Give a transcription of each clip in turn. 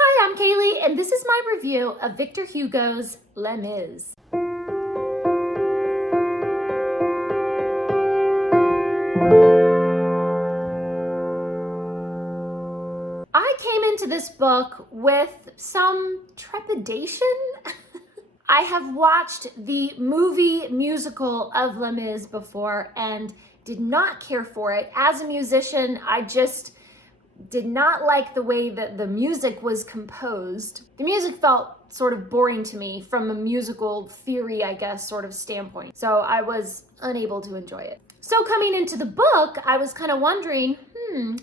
Hi, I'm Kaylee, and this is my review of Victor Hugo's Les Mis. I came into this book with some trepidation. I have watched the movie musical of Les Mis before and did not care for it. As a musician, I just did not like the way that the music was composed. The music felt sort of boring to me from a musical theory, I guess, sort of standpoint. So I was unable to enjoy it. So coming into the book, I was kind of wondering,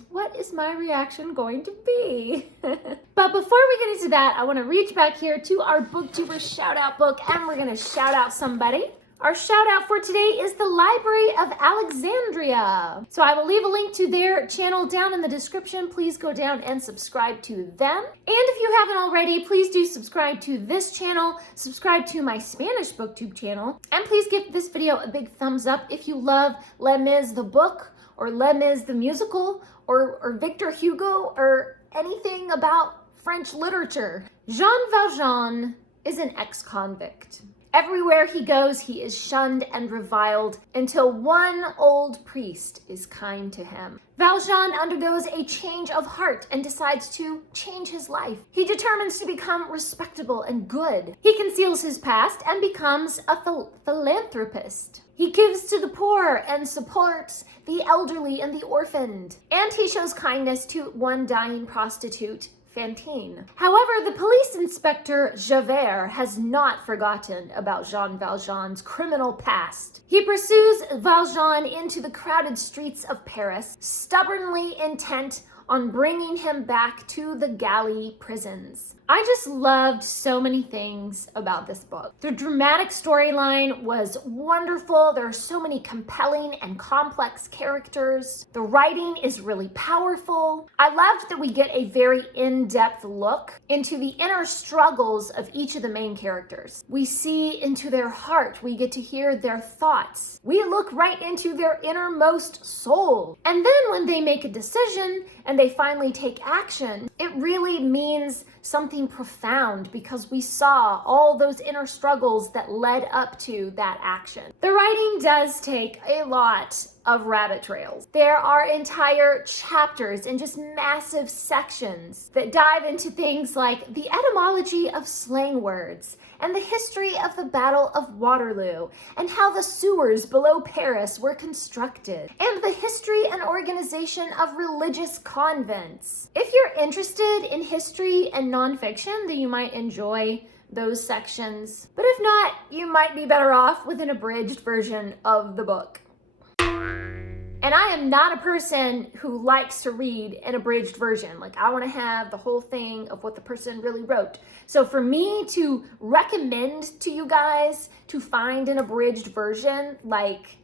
what is my reaction going to be? But before we get into that, I want to reach back here to our Booktuber Shoutout book, and we're going to shout out somebody. Our shout out for today is the Library of Alexandria. So I will leave a link to their channel down in the description. Please go down and subscribe to them. And if you haven't already, please do subscribe to this channel, subscribe to my Spanish booktube channel, and please give this video a big thumbs up if you love Les Mis the book, or Les Mis the musical, or Victor Hugo, or anything about French literature. Jean Valjean is an ex-convict. Everywhere he goes, he is shunned and reviled until one old priest is kind to him. Valjean undergoes a change of heart and decides to change his life. He determines to become respectable and good. He conceals his past and becomes a philanthropist. He gives to the poor and supports the elderly and the orphaned. And he shows kindness to one dying prostitute, Fantine. However, the police inspector Javert has not forgotten about Jean Valjean's criminal past. He pursues Valjean into the crowded streets of Paris, stubbornly intent on bringing him back to the galley prisons. I just loved so many things about this book. The dramatic storyline was wonderful. There are so many compelling and complex characters. The writing is really powerful. I loved that we get a very in-depth look into the inner struggles of each of the main characters. We see into their heart. We get to hear their thoughts. We look right into their innermost soul. And then when they make a decision and they finally take action, it really means something profound because we saw all those inner struggles that led up to that action. The writing does take a lot of rabbit trails. There are entire chapters and just massive sections that dive into things like the etymology of slang words and the history of the Battle of Waterloo and how the sewers below Paris were constructed and the history and organization of religious convents. If you're interested in history and nonfiction, then you might enjoy those sections. But if not, you might be better off with an abridged version of the book. And I am not a person who likes to read an abridged version. Like, I want to have the whole thing of what the person really wrote. So for me to recommend to you guys to find an abridged version, like,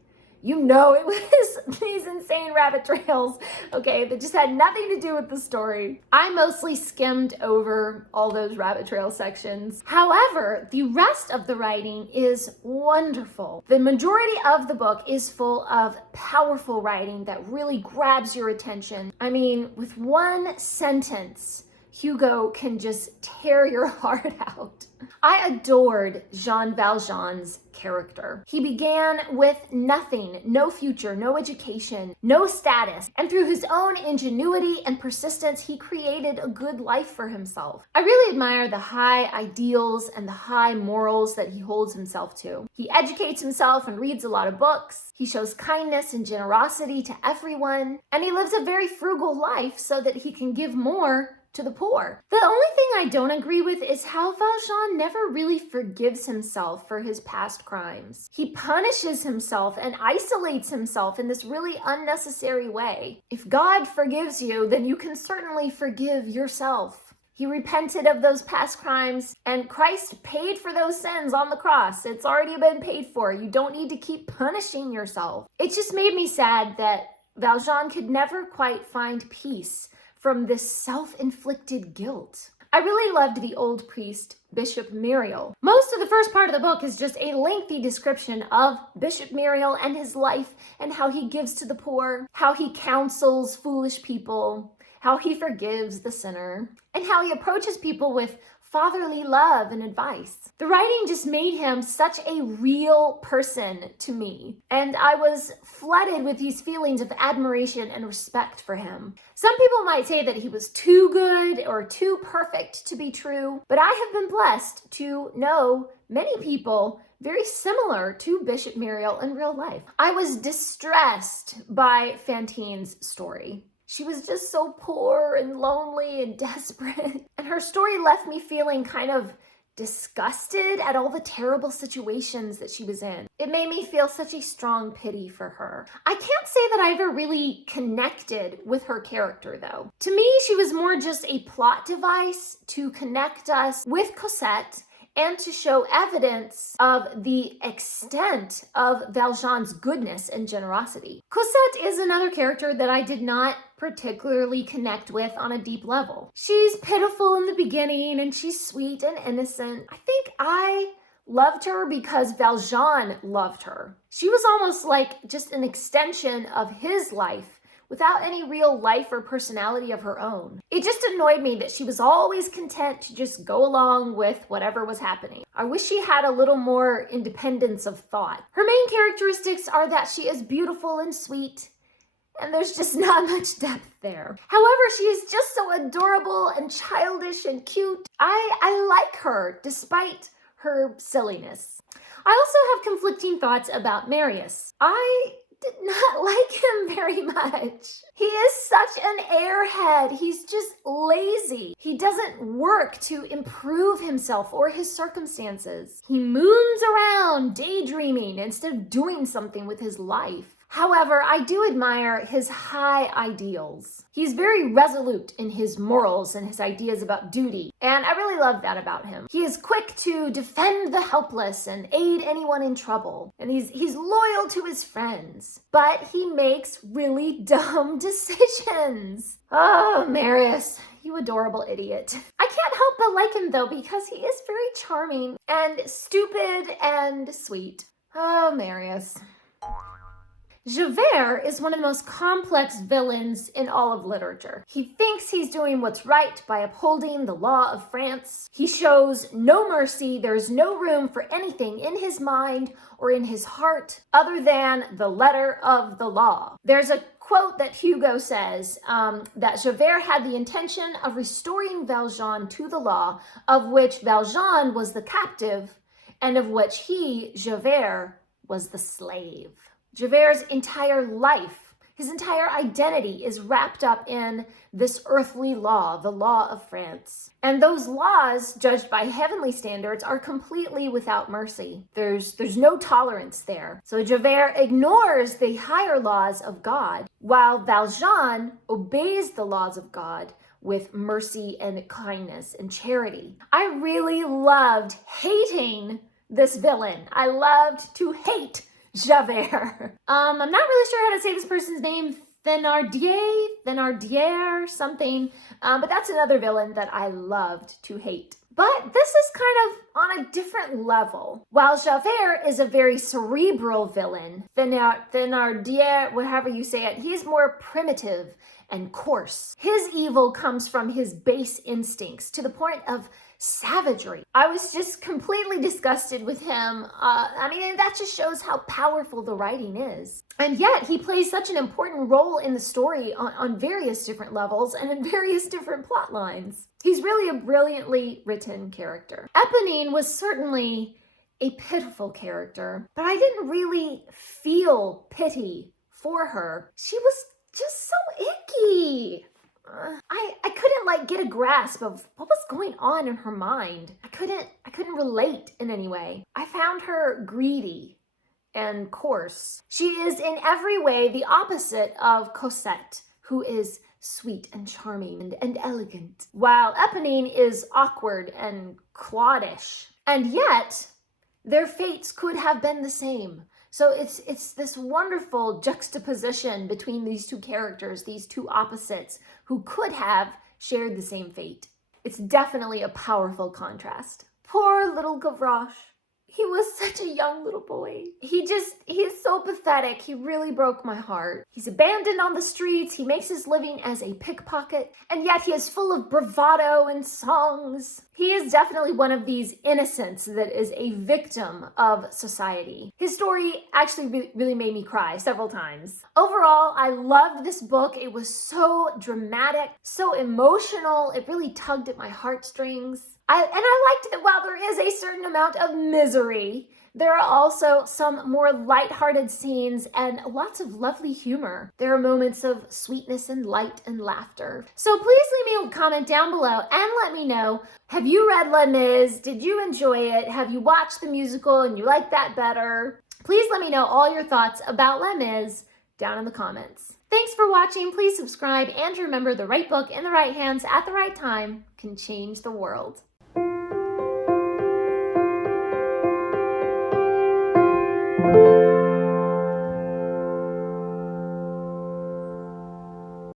you know, it was these insane rabbit trails, okay, that just had nothing to do with the story. I mostly skimmed over all those rabbit trail sections. However, the rest of the writing is wonderful. The majority of the book is full of powerful writing that really grabs your attention. I mean, with one sentence, Hugo can just tear your heart out. I adored Jean Valjean's character. He began with nothing, no future, no education, no status, and through his own ingenuity and persistence, he created a good life for himself. I really admire the high ideals and the high morals that he holds himself to. He educates himself and reads a lot of books. He shows kindness and generosity to everyone, and he lives a very frugal life so that he can give more to the poor. The only thing I don't agree with is how Valjean never really forgives himself for his past crimes. He punishes himself and isolates himself in this really unnecessary way. If God forgives you, then you can certainly forgive yourself. He repented of those past crimes, and Christ paid for those sins on the cross. It's already been paid for. You don't need to keep punishing yourself. It just made me sad that Valjean could never quite find peace from this self-inflicted guilt. I really loved the old priest, Bishop Myriel. Most of the first part of the book is just a lengthy description of Bishop Myriel and his life and how he gives to the poor, how he counsels foolish people, how he forgives the sinner, and how he approaches people with fatherly love and advice. The writing just made him such a real person to me, and I was flooded with these feelings of admiration and respect for him. Some people might say that he was too good or too perfect to be true, but I have been blessed to know many people very similar to Bishop Myriel in real life. I was distressed by Fantine's story. She was just so poor and lonely and desperate. And her story left me feeling kind of disgusted at all the terrible situations that she was in. It made me feel such a strong pity for her. I can't say that I ever really connected with her character though. To me, she was more just a plot device to connect us with Cosette and to show evidence of the extent of ValJean's goodness and generosity. Cosette is another character that I did not particularly connect with on a deep level. She's pitiful in the beginning and she's sweet and innocent. I think I loved her because ValJean loved her. She was almost like just an extension of his life without any real life or personality of her own. It just annoyed me that she was always content to just go along with whatever was happening. I wish she had a little more independence of thought. Her main characteristics are that she is beautiful and sweet, and there's just not much depth there. However, she is just so adorable and childish and cute. I like her despite her silliness. I also have conflicting thoughts about Marius. I did not like him very much. He is such an airhead. He's just lazy. He doesn't work to improve himself or his circumstances. He moons around daydreaming instead of doing something with his life. However, I do admire his high ideals. He's very resolute in his morals and his ideas about duty, and I really love that about him. He is quick to defend the helpless and aid anyone in trouble, and he's loyal to his friends, but he makes really dumb decisions. Oh, Marius, you adorable idiot. I can't help but like him though, because he is very charming and stupid and sweet. Oh, Marius. Javert is one of the most complex villains in all of literature. He thinks he's doing what's right by upholding the law of France. He shows no mercy. There's no room for anything in his mind or in his heart other than the letter of the law. There's a quote that Hugo says that Javert had the intention of restoring ValJean to the law, of which ValJean was the captive and of which he, Javert, was the slave. Javert's entire life, his entire identity is wrapped up in this earthly law, the law of France. And those laws, judged by heavenly standards, are completely without mercy. There's no tolerance there. So Javert ignores the higher laws of God, while ValJean obeys the laws of God with mercy and kindness and charity. I really loved hating this villain. I loved to hate Javert. I'm not really sure how to say this person's name. Thenardier, something. But that's another villain that I loved to hate. But this is kind of on a different level. While Javert is a very cerebral villain, Thenardier, whatever you say it, he's more primitive and coarse. His evil comes from his base instincts to the point of savagery. I was just completely disgusted with him. That just shows how powerful the writing is. And yet he plays such an important role in the story on various different levels and in various different plot lines. He's really a brilliantly written character. Eponine was certainly a pitiful character, but I didn't really feel pity for her. She was just so icky. I couldn't get a grasp of what was going on in her mind. I couldn't relate in any way. I found her greedy and coarse. She is in every way the opposite of Cosette, who is sweet and charming and elegant, while Eponine is awkward and cloddish. And yet, their fates could have been the same. So it's this wonderful juxtaposition between these two characters, these two opposites, who could have shared the same fate. It's definitely a powerful contrast. Poor little Gavroche. He was such a young little boy. He's so pathetic. He really broke my heart. He's abandoned on the streets. He makes his living as a pickpocket, and yet he is full of bravado and songs. He is definitely one of these innocents that is a victim of society. His story actually really made me cry several times. Overall, I loved this book. It was so dramatic, so emotional. It really tugged at my heartstrings. I liked that while there is a certain amount of misery, there are also some more lighthearted scenes and lots of lovely humor. There are moments of sweetness and light and laughter. So please leave me a comment down below and let me know, have you read Les Mis? Did you enjoy it? Have you watched the musical and you like that better? Please let me know all your thoughts about Les Mis down in the comments. Thanks for watching. Please subscribe and remember, the right book in the right hands at the right time can change the world. Thank you.